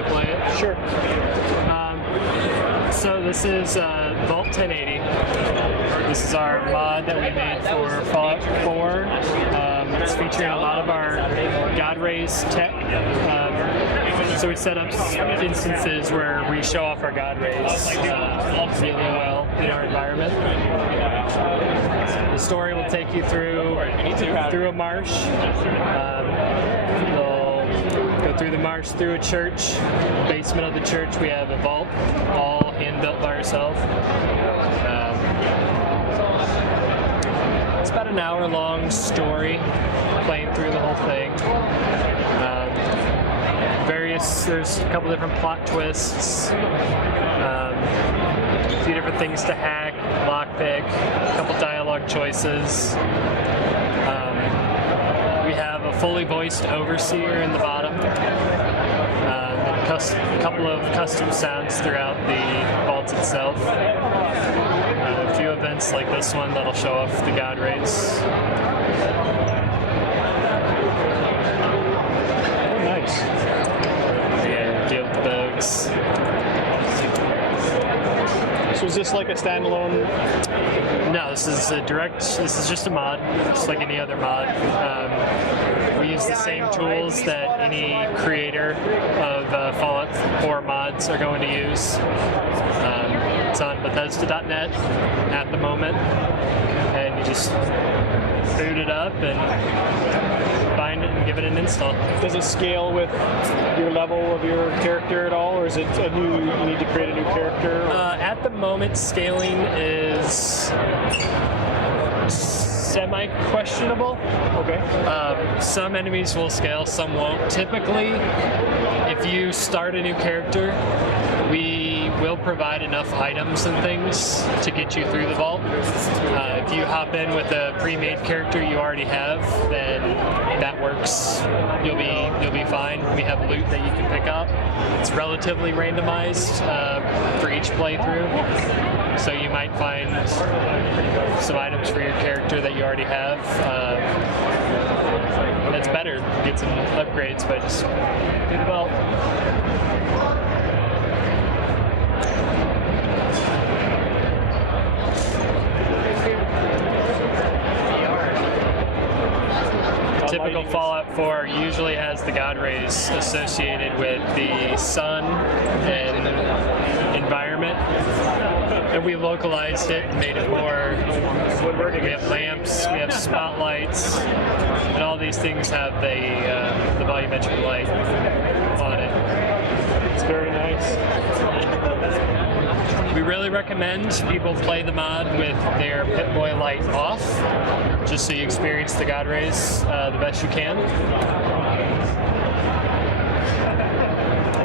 I play it? Sure. So this is Vault 1080. This is our mod that we made for Fallout 4. It's featuring a lot of our God Rays tech. So we set up instances where we show off our God Rays really well in our environment. The story will take you through a marsh. You'll go through the marsh, through a church. In the basement of the church, we have a vault, all hand-built by ourselves. It's about an hour-long story, playing through the whole thing. There's a couple different plot twists, a few different things to hack, lockpick, a couple dialogue choices. We have a fully voiced overseer in the bottom, a couple of custom sounds throughout the vault itself. A few events like this one that'll show off the God Rays. So is this like a standalone? No, this is just a mod, just like any other mod. We use the same tools that any creator of Fallout 4 mods are going to use. It's on Bethesda.net at the moment, and you just boot it up and find it and give it an install. Does it scale with your level of your character at all, or is it you need to create a new character? At the moment, scaling is semi-questionable. Okay. Some enemies will scale, some won't. Typically, if you start a new character, we will provide enough items and things to get you through the vault. If you hop in with a pre-made character you already have, then that works. You'll be fine. We have loot that you can pick up. It's relatively randomized for each playthrough, so you might find some items for your character that you already have. That's better. Get some upgrades, but just do the vault. Typical Fallout 4 usually has the God Rays associated with the sun and environment, and we localized it and made it more. We have lamps, we have spotlights, and all these things have the volumetric light on it. It's very nice. We really recommend people play the mod with their Pip-Boy light off, just so you experience the God Rays the best you can.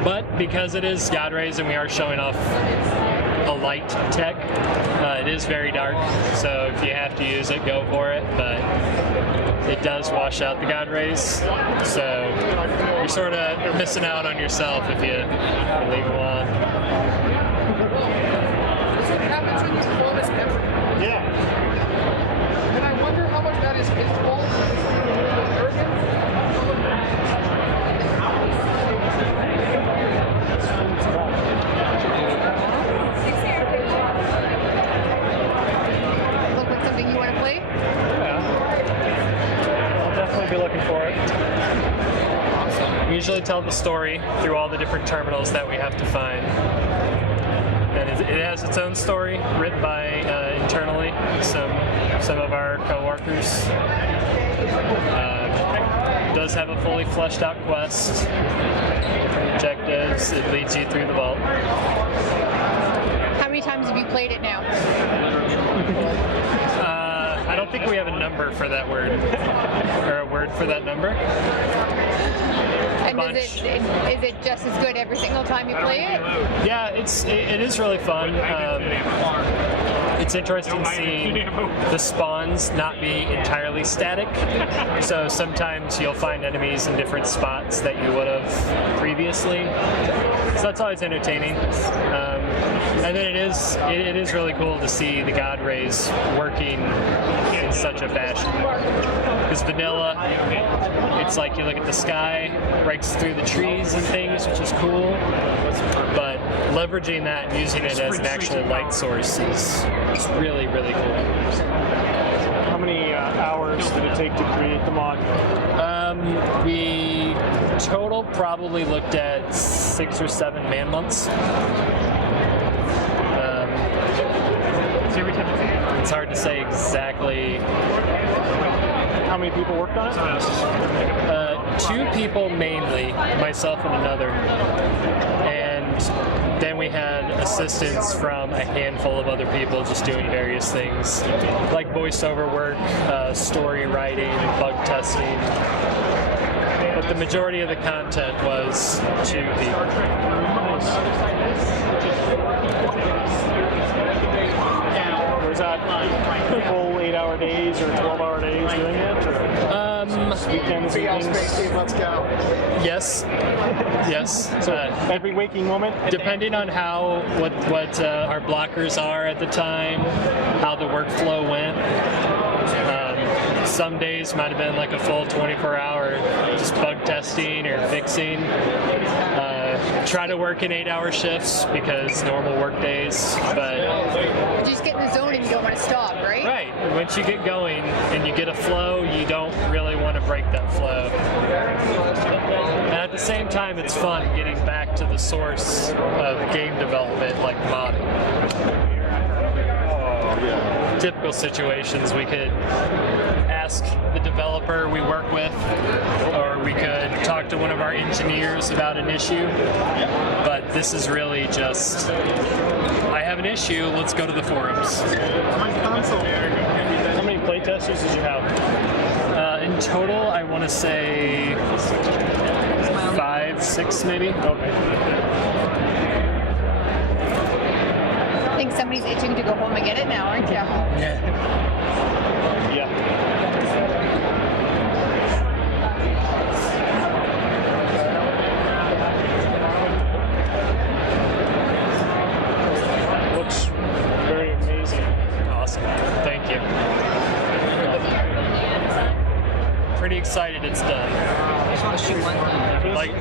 But because it is God Rays and we are showing off a light tech, it is very dark, so if you have to use it, go for it, but it does wash out the God Rays, so you're sort of missing out on yourself if you leave them on. Yeah. And I wonder how much that is his fault. Look like something you want to play? Yeah. I'll definitely be looking for it. We usually tell the story through all the different terminals that we have to find. And it has its own story written by internally some of our co-workers. It does have a fully fleshed out quest, objectives. It leads you through the vault. How many times have you played it now? I don't think we have a number for that word, or a word for that number. And is it just as good every single time you play it? Yeah, it is really fun. It's interesting seeing the spawns not be entirely static. So sometimes you'll find enemies in different spots that you would have previously. So that's always entertaining. And then it is really cool to see the God Rays working in such a fashion. Because vanilla, it's like you look at the sky, breaks through the trees and things, which is cool. But leveraging that and using it as an actual light source is really, really cool. How many hours did it take to create the mod? We total probably looked at 6 or 7 man months. It's hard to say exactly. How many people worked on it? 2 people mainly, myself and another. And then we had assistance from a handful of other people just doing various things, like voiceover work, story writing, bug testing. But the majority of the content was 2 people. Was that full 8-hour days or 12-hour days doing it? Weekends, evenings? Let's go. Yes. Yes. So every waking moment? Depending on what our blockers are at the time, how the workflow went. Some days might have been like a full 24-hour just bug testing or fixing. Try to work in 8-hour shifts because normal work days, but You just get in the zone and you don't want to stop, right? right, once you get going and you get a flow, you don't really want to break that flow. And at the same time, it's fun getting back to the source of game development, like modding. Typical situations, we could ask the developer we work with, or we could talk to one of our engineers about an issue, but this is really just, I have an issue, let's go to the forums. How many playtesters did you have? In total, I want to say 5, 6 maybe. Okay. I think somebody's itching to go home and get it now, aren't you? Yeah. Yeah. Looks very amazing. Awesome. Thank you. Pretty excited it's done. I just want to shoot one thing. Like,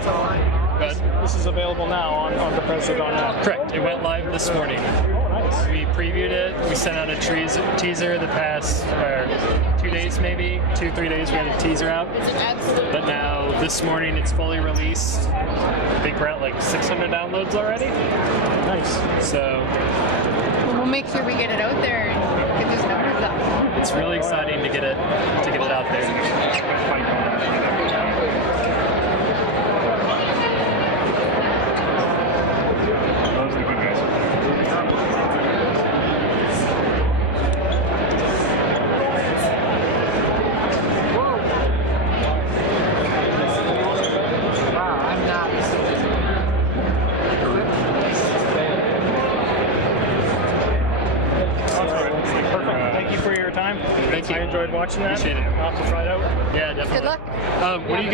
but This is available now on Bethesda.net. correct. It went live this morning. Oh, nice. We previewed it. We sent out a teaser the past 2 days, maybe 2-3 days. We had a teaser out, but now this morning it's fully released. I think we're at like 600 downloads already. Nice. So We'll make sure we get it out there and get those numbers up. it's really exciting to get it out there. Wow, I'm not. Perfect. Thank you for your time. Thank you. I enjoyed watching that. Appreciate it. I'll have to try it out. Yeah, definitely. Good luck. What do you guys?